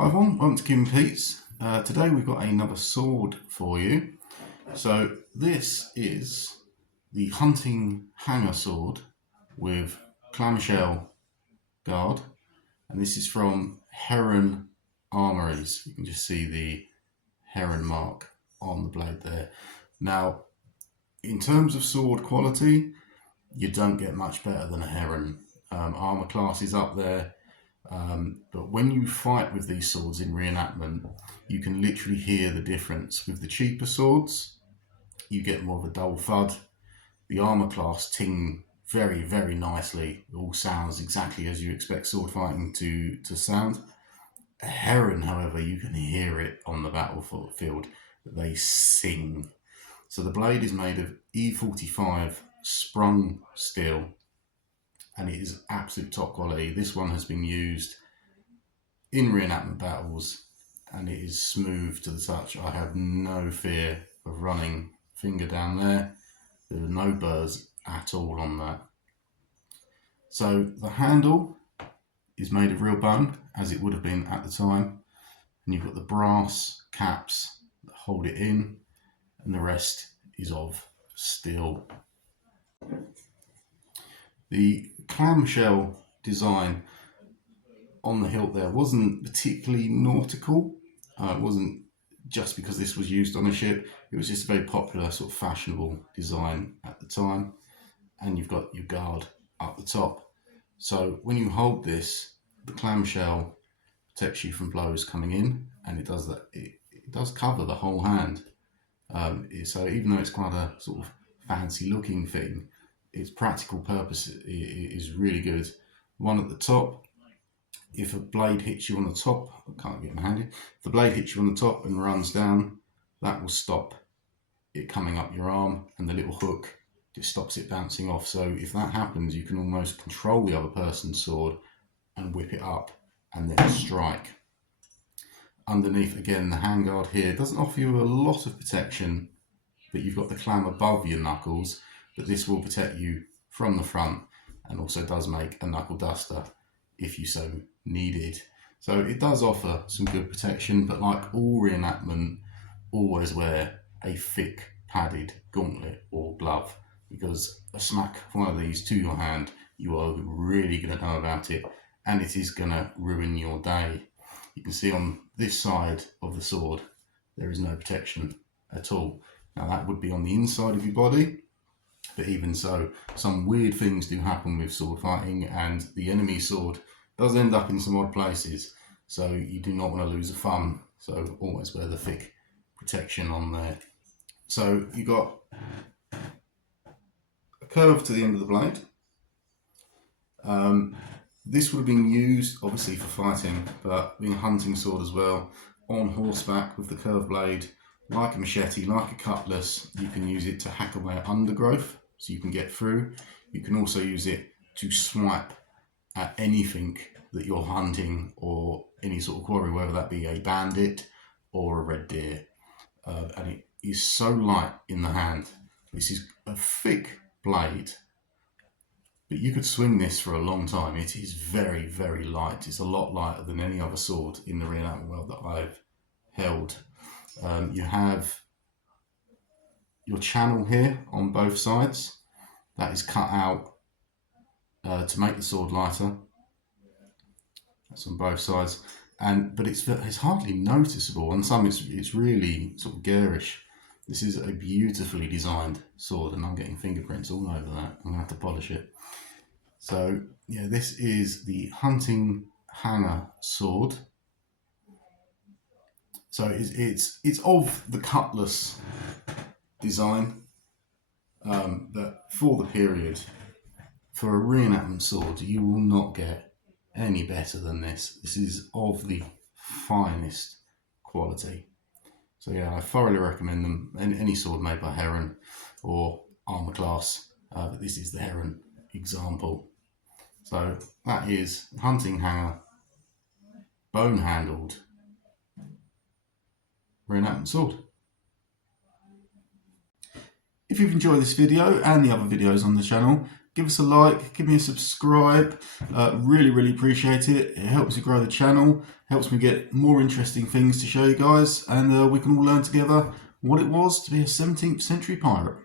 Hi everyone, welcome to Kim Pete's. Today we've got another sword for you. So this is the hunting hanger sword with clamshell guard, and this is from Heron Armoury. You can just see the Heron mark on the blade there. Now, in terms of sword quality, you don't get much better than a Heron. Armour class is up there. But when you fight with these swords in Re-enactment, you can literally hear the difference. With the cheaper swords, you get more of a dull thud. The armour class ting very, very nicely. It all sounds exactly as you expect sword fighting to sound. A Heron, however, you can hear it on the battlefield. They sing. So the blade is made of E45 sprung steel, and it is absolute top quality. This one has been used in reenactment battles and it is smooth to the touch. I have no fear of running finger down there. There are no burrs at all on that. So the handle is made of real bone, as it would have been at the time, and you've got the brass caps that hold it in, and the rest is of steel. The clamshell design on the hilt there wasn't particularly nautical. It wasn't just because this was used on a ship. It was just a very popular, sort of fashionable design at the time. And you've got your guard up the top. So when you hold this, the clamshell protects you from blows coming in, and it does that. It does cover the whole hand. So even though it's quite a sort of fancy looking thing, its practical purpose is really good. One at the top, if a blade hits you on the top, I can't get my hand in, if the blade hits you on the top and runs down, that will stop it coming up your arm, and the little hook just stops it bouncing off. So if that happens, you can almost control the other person's sword and whip it up and then strike. Underneath, again, the handguard here doesn't offer you a lot of protection, but you've got the clam above your knuckles, but this will protect you from the front and also does make a knuckle duster if you so needed. So it does offer some good protection, but like all reenactment, always wear a thick padded gauntlet or glove, because a smack of one of these to your hand, you are really going to know about it, and it is going to ruin your day. You can see on this side of the sword, there is no protection at all. Now that would be on the inside of your body, but even so, some weird things do happen with sword fighting, and the enemy sword does end up in some odd places. So you do not want to lose the fun. So always wear the thick protection on there. So you got a curve to the end of the blade. This would have been used obviously for fighting, but being a hunting sword as well, on horseback with the curved blade, like a machete, like a cutlass, you can use it to hack away at undergrowth, so you can get through. You can also use it to swipe at anything that you're hunting, or any sort of quarry, whether that be a bandit or a red deer. And it is so light in the hand. This is a thick blade, but you could swing this for a long time. It is very, very light. It's a lot lighter than any other sword in the reenactment world that I've held. You have your channel here on both sides. That is cut out to make the sword lighter. That's on both sides, but it's hardly noticeable. On some, it's really sort of garish. This is a beautifully designed sword, and I'm getting fingerprints all over that. I'm gonna have to polish it. So yeah, this is the hunting hanger sword. So it's of the cutlass design, but for the period, for a reenactment sword, you will not get any better than this. This is of the finest quality. So yeah, I thoroughly recommend them. Any sword made by Heron or armour class, but this is the Heron example. So that is hunting hanger, bone handled reenactment sword. If you've enjoyed this video and the other videos on the channel, give us a like, give me a subscribe. Really appreciate it. It helps me grow the channel, helps me get more interesting things to show you guys, and we can all learn together what it was to be a 17th century pirate.